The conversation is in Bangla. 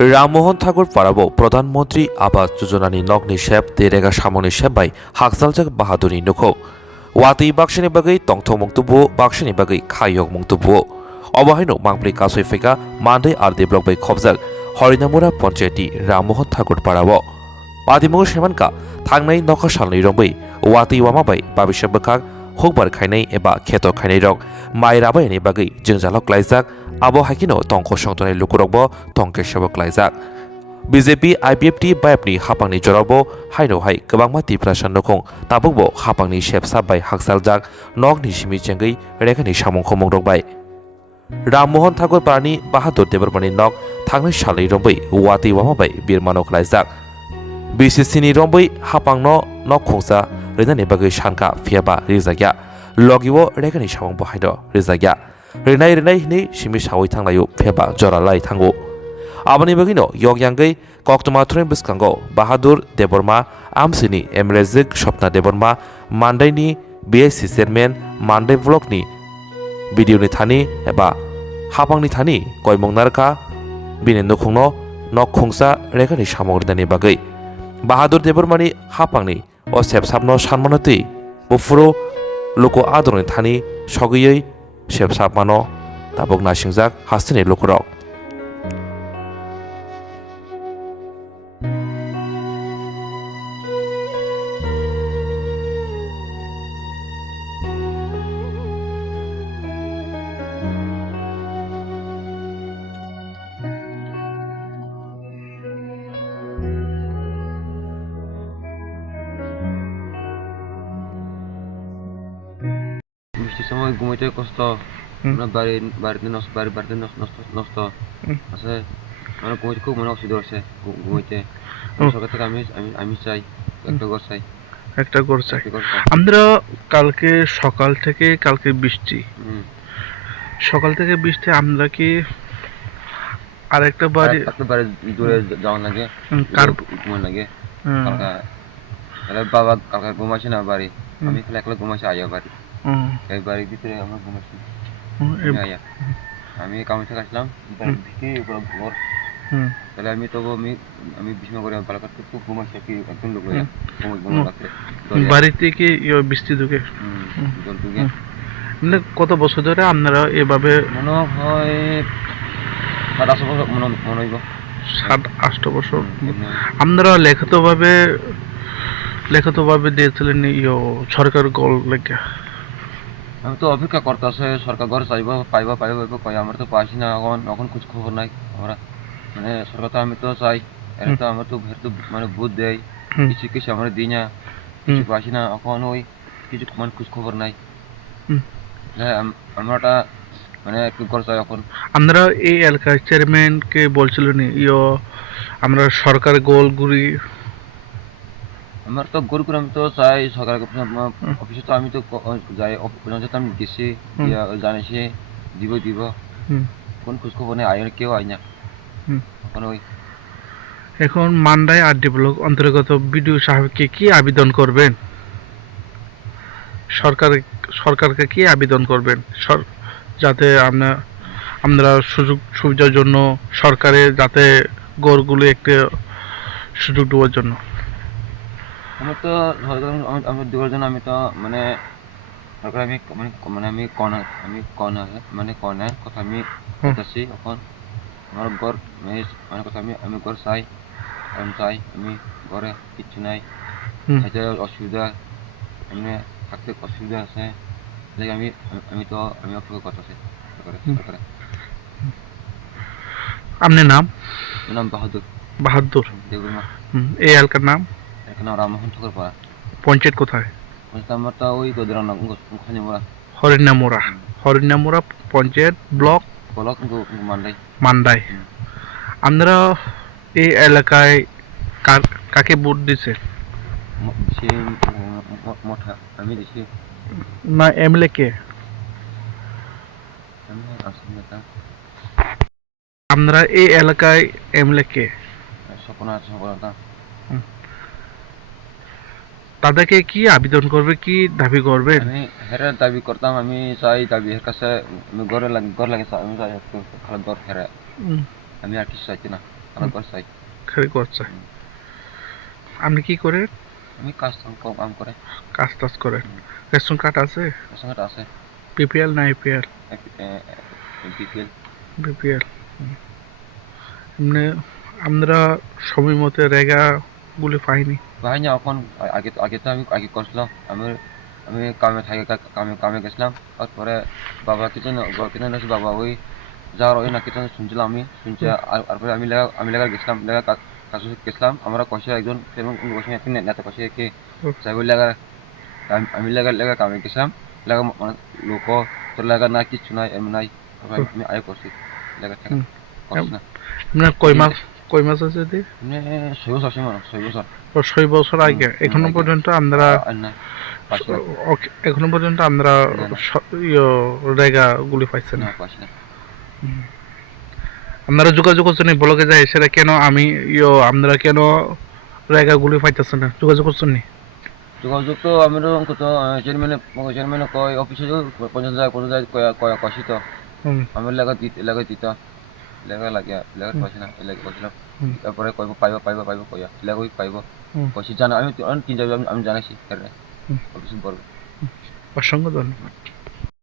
राममोहन ठाकुर पाराबो प्रधानमंत्री आवास योजनानि नगनि सेब देरेगा सामनि सेबबाय हाकजालजक बाहादुरनि नुखौ वाति बाक्सनि बागै तंथौ मंतुबो बाक्सनि बागै खायक मंतुबो अबहायनो मांप्रि कासै फैका मान्दै आर डेभलप बाय खबजाक हरिनामुरा पन्चायती राममोहन ठाकुर पाराबो पादिमु सेमानका थांनाय नखा सालनि रंबै वाति वामाबाय बाबिसा बखाक हुकबार खायनाय एबा खेतो खायनाय रक माइ राबायनि बागै जोंजालक लायजाक आबो हाकिनो तंख संतनाय लुकुरकबो तंके सबक लायजाक बीजेपी आईपीएफटी बायपनि हापांनि जरावबो हायनोहाय गोबांमा तिप्रासा नुखुं ताबुकबो हापांनि शेपसा बाय हाकसालजाक नगनि सिमि चेंगै रेखानि सामुंखौ मुंदकबाय राममोहन ठाकुर पारानि बाहादुर देबरमानि नग थांनाय सालनि रंबै वाति वामाबाय बिरमानक लायजाक बीसीसीनि रंबै हापांनो नखुंसा रेनानि बागै सानखा फियाबा रिजाग्या लगिवो रेखानि सामुं बहायनो रिजाग्या रेनाय हिनि सिमि सावै थांनायु फेबा जरालाय थांगो आबनि बागैनो यगयांगै कक्टमाथुरनि बिस्कांगो बाहादुर देबरमा आमसिनि MLA जिक स्वप्ना देबरमा मान्दायनि बीएससी चेयरमैन मान्दाय ब्लकनि भिडिअनि थानि एबा हापांनि थानि कयमंनारका बिनि नुखुंनो नखुंसा रेखानि सामग्रिदानि बागै बाहादुर देबरमानि हापांनि अ सेबसाबनो सानमानति बुफुरो लोको आदरनि थानि सगैयै सेबसाबमानो ताबुक नासिंजाक हास्तिनि लुकुरक বৃষ্টির সময় ঘুমাইতে কষ্ট বাড়িতে নষ্ট নষ্ট আছে মানে ঘুমাইতে খুব মনে অসুবিধা হচ্ছে ঘুমাইতে সকাল থেকে আমি চাই একটা ঘর চাই আমরা কালকে সকাল থেকে বৃষ্টি সকাল থেকে বৃষ্টি আমরা কি আরেকটা বাড়ি দূরে যাওয়া লাগে ঘুমান লাগে বাবা কালকে ঘুমাইছে না বাড়ি আমি একলা ঘুমাইছি আয়া বাড়ি এই বাড়ির ভিতরে আমরা ঘুমাইছি আমি কামে থেকে আসলাম ঘর তাহলে আমি তবু আমি বিছানা করে ভালো করতে খুব ঘুমাইছি কি একদম লোক বাড়িতে কি বৃষ্টি ঢুকে মানে কত বছর ধরে আপনারা এভাবে মনে হয় 7-8 বছর মনে হইব 7-8 বছর আপনারা লিখিত ভাবে দিয়েছিলেন সরকার গোল লেগে আমি তো অপেক্ষা করতেছে সরকার ঘর চাইব পাইব কই আমরা তো পাইছি না এখন কিছু খবর নাই আমরা মানে সরকার তো আমি তো চাই এটা তো আমার তো মানে বুঝ দেয় কিছু আমরা দিই না কিছু পাইছি না এখন ওই কিছু মানে কিছু খবর নাই আমরা মানে একটু ঘর চাই এখন আপনারা এই এলাকার চেয়ারম্যানকে বলছিলেন আমরা সরকার গোল গুড়ি আমার তো গরু আমি তো চাই সরকার অফিসে তো আমি তো যাই অফিসে আমি গেছি জানিছি দিব কোন খোঁজ খবর নেই আয় কেউ আয় না এখন ওই এখন মান্দাই আর ডেভেলপ অন্তর্গত বিডিও সাহেবকে কি আবেদন করবেন সরকারকে কি আবেদন করবেন যাতে আমরা সুযোগ সুবিধার জন্য সরকারের যাতে গড়গুলো একটা সুযোগ দেওয়ার জন্য আমি তো আমি দেওয়ার জন্য আমি তো মানে সরকার আমি কনার কথা আমি বলতেছি এখন আমার ঘর মানে কথা আমি ঘর চাই আমি ঘরে কিচ্ছু নাই অসুবিধা এমনি থাকতে অসুবিধা আছে আমি আপনাকে কথা আছে সরকারে আপনার নাম বাহাদুর দেবুমা এই এলাকার নাম রামমোহন ঠাকুর পাড়া পঞ্চায়েত কোথায় আমার তো ওই হরিনামুরা পঞ্চায়েত ব্লক মান্দাই আপনারা এই এলাকায় কাকে ভোট দিছে আমি দিছি না MLA কে আপনারা এই এলাকায় MLA কে তাদেরকে কি আবেদন করবে কি দাবি করবে আমি হেরার দাবি করতাম আমি চাই দাবি এর কাছে আমি ঘর লাগে আমি চাই ঘর হেরা আমি আর কিছু চাইছি না আমার ঘর চাই। খালি করছে। আপনি কি করেন? আমি কাজ কাম করে কাজ টাজ করেন? রেশন কার্ড আছে? রেশন কার্ড আছে। বিপিএল না এপিএল? বিপিএল। বিপিএল। এমনি আমরা সময় মতো রেগা গুলি পাইনি। ভাই না এখন আগে তো আমি আগে করছিলাম। আমি আমি কামে থাকি কামে গেছিলাম। তারপরে বাবা কিছু বাবা ওই যাওয়ার ওই না কিছু শুনছিলাম আমি শুনছি। তারপরে আমি লেগা গেছিলাম কাজ গেছিলাম। আমরা কষে একজন সেরকম বসে একজন নেতা কষে কে সাহেব লেগা আমি লেগা কামে গেছিলাম। লেগা মানে লোক তোর লেগা না কিছু নাই এমন নাই। তারপরে আমি আয় করছি লেগা থাকা করছি না। আপনার কয় মাস আছে দি? মানে 6 বছর মানে 6 বছর। 6 বছর আগে এখনো আগে পর্যন্ত আমরা না পাচ্ছি না। এখনো পর্যন্ত আমরা না, না। রেগা গুলি পাইছি না। না পাচ্ছি না। আপনারা যোগাযোগ করছেন এই ব্লগে যায় সেটা কেন আমি আমরা কেন রেগা গুলি পাইতেছে না যোগাযোগ করছেন নি? যোগাযোগ তো আমি কত চেয়ারম্যানে কয় অফিসে পর্যন্ত যায় কষি তো হুম, আমি লেগা দিতা লেগা পাচ্ছি না এই লেগে করছিলাম। হুম, তারপরে কইব পাইব কয়া লেগই পাইব হুম, কষি জানা আমি তিন যাবে আমি জানাইছি হুম। অফিসে বলবো। অসংখ্য ধন্যবাদ।